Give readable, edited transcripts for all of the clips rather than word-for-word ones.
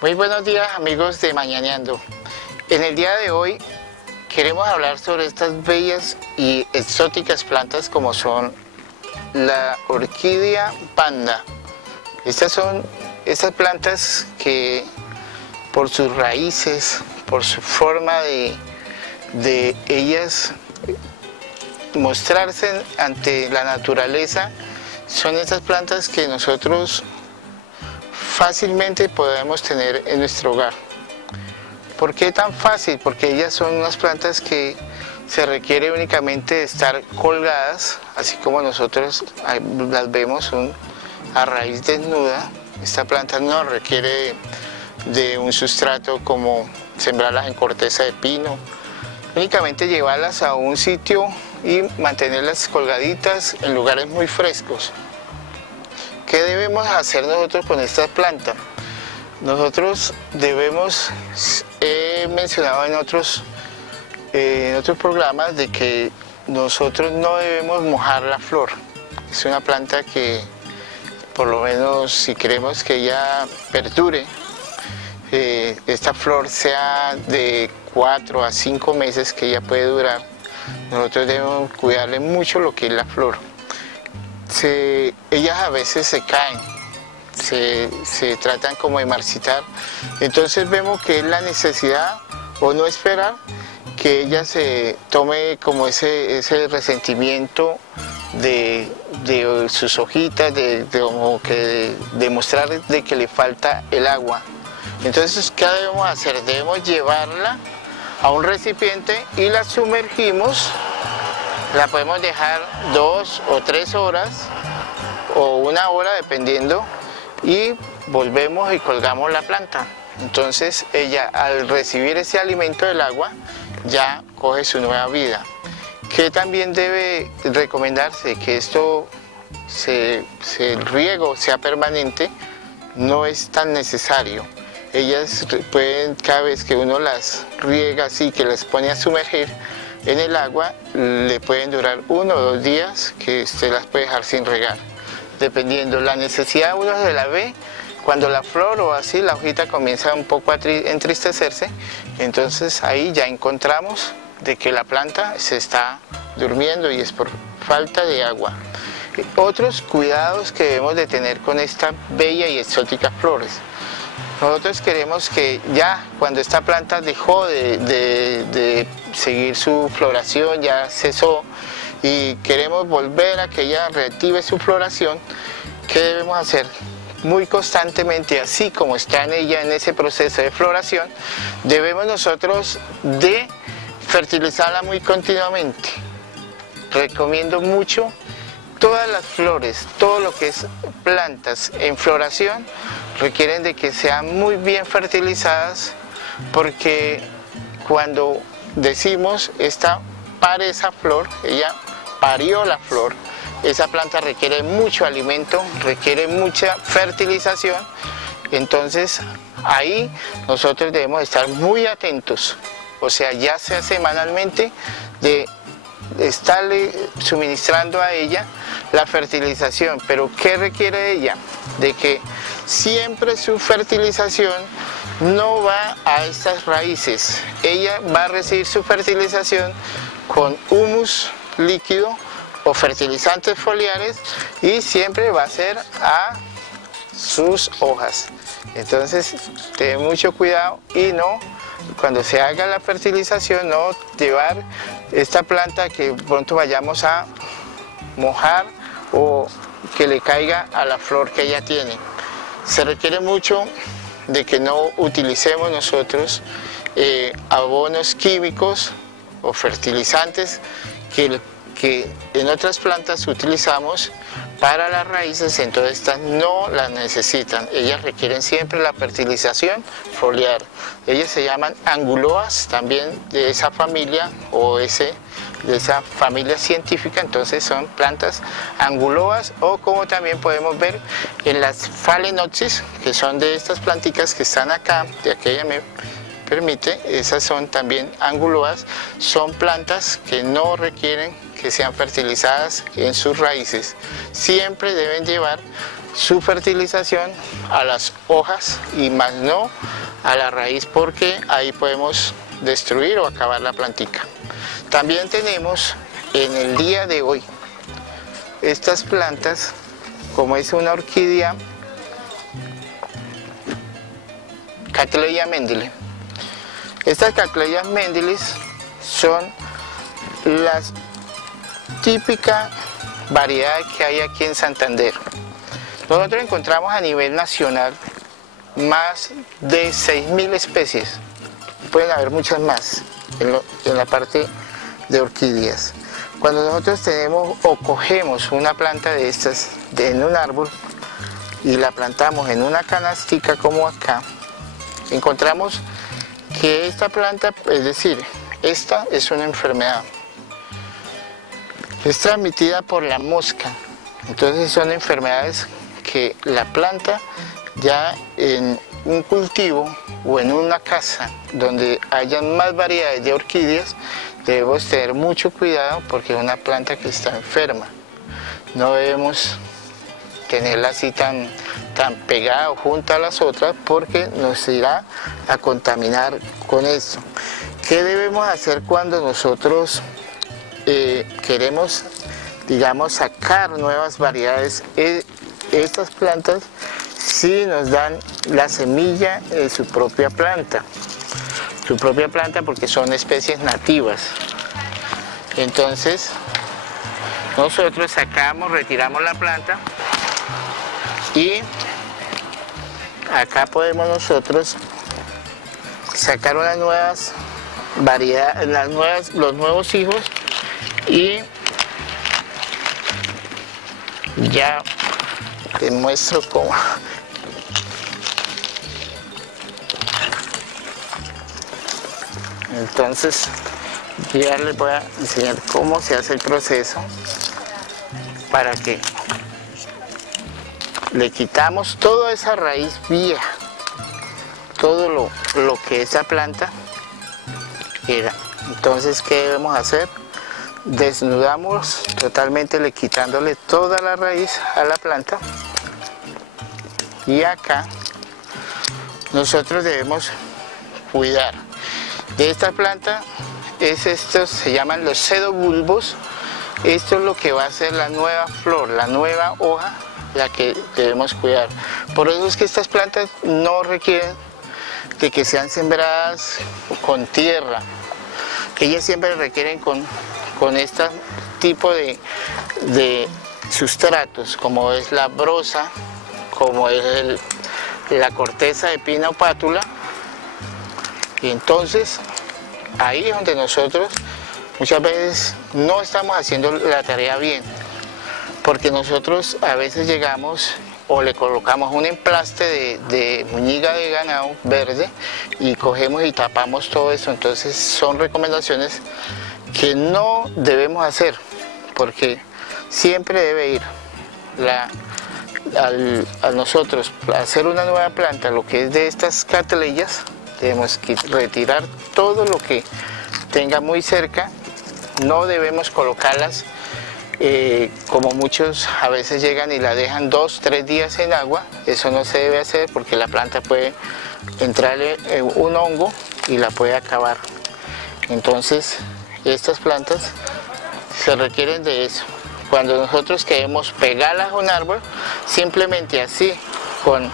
Muy buenos días, amigos de Mañaneando. En el día de hoy queremos hablar sobre estas bellas y exóticas plantas como son la orquídea panda. Estas son esas plantas que por sus raíces, por su forma de ellas mostrarse ante la naturaleza, son esas plantas que nosotros fácilmente podemos tener en nuestro hogar. ¿Por qué tan fácil? Porque ellas son unas plantas que se requiere únicamente de estar colgadas, así como nosotros las vemos a raíz desnuda. Esta planta no requiere de un sustrato como sembrarlas en corteza de pino, únicamente llevarlas a un sitio y mantenerlas colgaditas en lugares muy frescos. ¿Qué debemos hacer nosotros con esta planta? Nosotros debemos, he mencionado en otros programas, de que nosotros no debemos mojar la flor. Es una planta que, por lo menos si queremos que ella perdure, esta flor sea de 4 a 5 meses que ella puede durar, nosotros debemos cuidarle mucho lo que es la flor. Ellas a veces se caen, se tratan como de marchitar, entonces vemos que es la necesidad o no esperar que ella se tome como ese resentimiento de sus hojitas, de demostrar de que le falta el agua. Entonces, ¿qué debemos hacer? Debemos llevarla a un recipiente y la sumergimos. La podemos dejar 2 o 3 horas o 1 hora dependiendo, y volvemos y colgamos la planta. Entonces ella, al recibir ese alimento del agua, ya coge su nueva vida. Que también debe recomendarse que el riego sea permanente, no es tan necesario. Ellas pueden, cada vez que uno las riega así, que las pone a sumergir en el agua, le pueden durar 1 o 2 días que usted las puede dejar sin regar. Dependiendo la necesidad, uno se la ve cuando la flor o así la hojita comienza un poco a entristecerse, entonces ahí ya encontramos de que la planta se está durmiendo y es por falta de agua. Otros cuidados que debemos de tener con esta bella y exótica flores. Nosotros queremos que ya cuando esta planta dejó de seguir su floración, ya cesó, y queremos volver a que ella reactive su floración, ¿qué debemos hacer? Muy constantemente, así como está en ella en ese proceso de floración, debemos nosotros de fertilizarla muy continuamente. Recomiendo mucho todas las flores, todo lo que es plantas en floración, requieren de que sean muy bien fertilizadas, porque cuando decimos esta pare esa flor, ella parió la flor, esa planta requiere mucho alimento, requiere mucha fertilización, entonces ahí nosotros debemos estar muy atentos, o sea, ya sea semanalmente, de estarle suministrando a ella la fertilización. Pero ¿qué requiere ella? De que siempre su fertilización no va a estas raíces, ella va a recibir su fertilización con humus líquido o fertilizantes foliares, y siempre va a ser a sus hojas. Entonces, ten mucho cuidado y no, cuando se haga la fertilización, no llevar esta planta que pronto vayamos a mojar o que le caiga a la flor que ella tiene. Se requiere mucho de que no utilicemos nosotros abonos químicos o fertilizantes que en otras plantas utilizamos para las raíces, entonces estas no las necesitan. Ellas requieren siempre la fertilización foliar. Ellas se llaman anguloas, también de esa familia o de esa familia científica, entonces son plantas anguloas, o como también podemos ver en las phalaenopsis, que son de estas planticas que están acá, de aquella me permite, esas son también anguloas, son plantas que no requieren que sean fertilizadas en sus raíces. Siempre deben llevar su fertilización a las hojas y más no a la raíz, porque ahí podemos destruir o acabar la plantica. También tenemos en el día de hoy estas plantas, como es una orquídea Cattleya mendilis. Estas Cattleya mendilis son las típicas variedades que hay aquí en Santander. Nosotros encontramos a nivel nacional más de 6.000 especies. Pueden haber muchas más en la parte de orquídeas. Cuando nosotros tenemos o cogemos una planta de estas en un árbol y la plantamos en una canastica como acá, encontramos que esta planta, es decir, esta es una enfermedad. Es transmitida por la mosca. Entonces son enfermedades que la planta, ya en un cultivo o en una casa donde hayan más variedades de orquídeas, debemos tener mucho cuidado porque es una planta que está enferma. No debemos tenerla así tan pegada o junto a las otras, porque nos irá a contaminar con esto. ¿Qué debemos hacer cuando nosotros queremos, digamos, sacar nuevas variedades? Estas plantas sí nos dan la semilla de su propia planta porque son especies nativas. Entonces nosotros sacamos, retiramos la planta y acá podemos nosotros sacar unas nuevas variedades, los nuevos hijos, y ya te muestro cómo. Entonces ya les voy a enseñar cómo se hace el proceso para que le quitamos toda esa raíz vieja, todo lo que esa planta era. Entonces, ¿qué debemos hacer? Desnudamos totalmente, quitándole toda la raíz a la planta, y acá nosotros debemos cuidar de esta planta. Estos se llaman los pseudobulbos. Esto es lo que va a ser la nueva flor, la nueva hoja, la que debemos cuidar. Por eso es que estas plantas no requieren de que sean sembradas con tierra, que ellas siempre requieren con este tipo de sustratos, como es la brosa, como es la corteza de pina o pátula. Y entonces ahí es donde nosotros muchas veces no estamos haciendo la tarea bien, porque nosotros a veces llegamos o le colocamos un emplaste de muñiga de ganado verde y cogemos y tapamos todo eso. Entonces son recomendaciones que no debemos hacer, porque siempre debe ir a nosotros hacer una nueva planta, lo que es de estas Cattleyas. Debemos retirar todo lo que tenga muy cerca. No debemos colocarlas como muchos a veces llegan y la dejan 2 o 3 días en agua. Eso no se debe hacer, porque la planta puede entrarle un hongo y la puede acabar. Entonces estas plantas se requieren de eso. Cuando nosotros queremos pegarlas a un árbol, simplemente así, con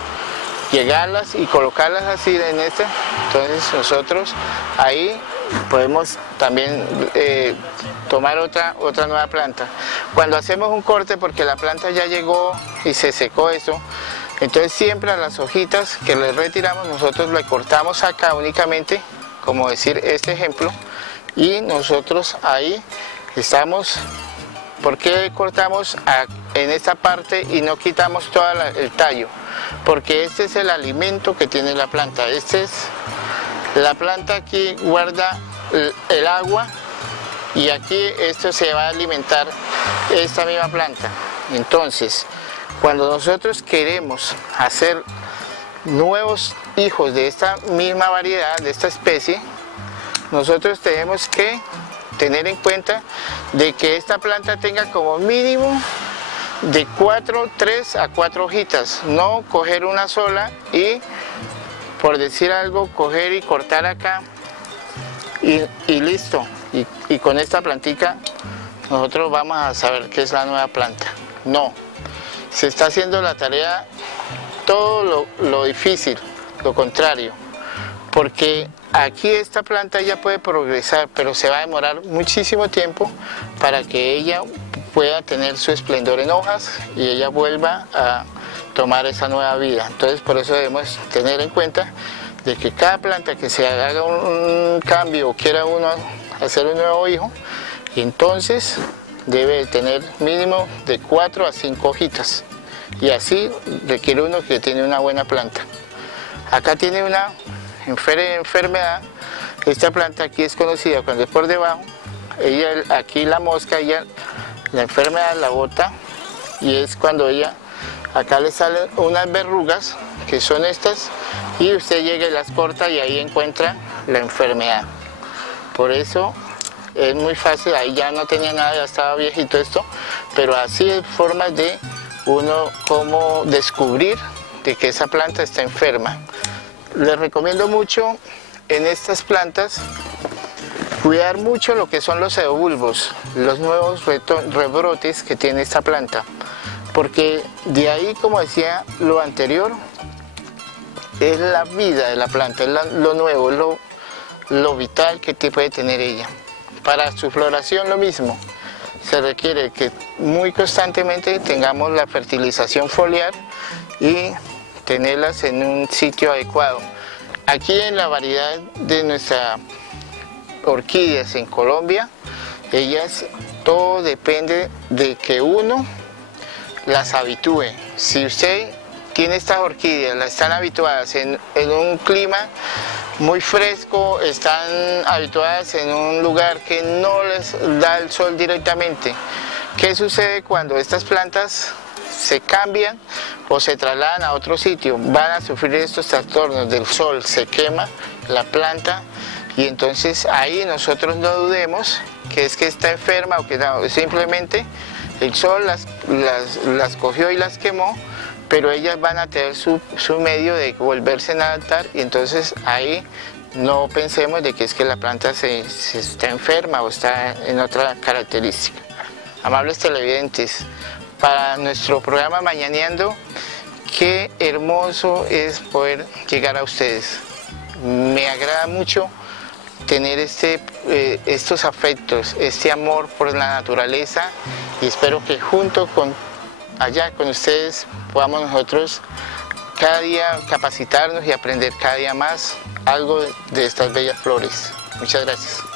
llegarlas y colocarlas así en esta, entonces nosotros ahí podemos también tomar otra nueva planta. Cuando hacemos un corte, porque la planta ya llegó y se secó eso, entonces siempre a las hojitas que le retiramos nosotros le cortamos acá únicamente, como decir este ejemplo, y nosotros ahí estamos. ¿Por qué cortamos en esta parte y no quitamos todo el tallo? Porque este es el alimento que tiene la planta. La planta aquí guarda el agua, y aquí esto se va a alimentar esta misma planta. Entonces, cuando nosotros queremos hacer nuevos hijos de esta misma variedad, de esta especie, nosotros tenemos que tener en cuenta de que esta planta tenga como mínimo de 3 a 4 hojitas, no coger una sola y, por decir algo, coger y cortar acá y listo. Y con esta plantica nosotros vamos a saber qué es la nueva planta. No, se está haciendo la tarea todo lo difícil, lo contrario, porque aquí esta planta ya puede progresar, pero se va a demorar muchísimo tiempo para que ella pueda tener su esplendor en hojas y ella vuelva a tomar esa nueva vida. Entonces por eso debemos tener en cuenta de que cada planta que se haga un cambio o quiera uno hacer un nuevo hijo, entonces debe tener mínimo de 4 a 5 hojitas, y así requiere uno que tiene una buena planta. Acá tiene una enfermedad. Esta planta aquí es conocida cuando es por debajo, aquí la mosca, la enfermedad la bota, y es cuando acá le salen unas verrugas que son estas, y usted llega y las corta y ahí encuentra la enfermedad. Por eso es muy fácil, ahí ya no tenía nada, ya estaba viejito esto, pero así es formas de uno como descubrir de que esa planta está enferma. Les recomiendo mucho en estas plantas cuidar mucho lo que son los pseudobulbos, los nuevos rebrotes que tiene esta planta, porque de ahí, como decía lo anterior, es la vida de la planta, es lo nuevo, lo vital que puede tener ella. Para su floración lo mismo, se requiere que muy constantemente tengamos la fertilización foliar y tenerlas en un sitio adecuado. Aquí en la variedad de nuestras orquídeas en Colombia, todo depende de que uno las habitúe. Si usted tiene estas orquídeas, las están habituadas en un clima muy fresco, están habituadas en un lugar que no les da el sol directamente. ¿Qué sucede cuando estas plantas se cambian o se trasladan a otro sitio? Van a sufrir estos trastornos del sol, se quema la planta, y entonces ahí nosotros no dudemos que es que está enferma o que no, simplemente el sol las cogió y las quemó, pero ellas van a tener su medio de volverse a adaptar, y entonces ahí no pensemos de que es que la planta se está enferma o está en otra característica. Amables televidentes, para nuestro programa Mañaneando, qué hermoso es poder llegar a ustedes. Me agrada mucho tener estos afectos, este amor por la naturaleza, y espero que junto con ustedes podamos nosotros cada día capacitarnos y aprender cada día más algo de estas bellas flores. Muchas gracias.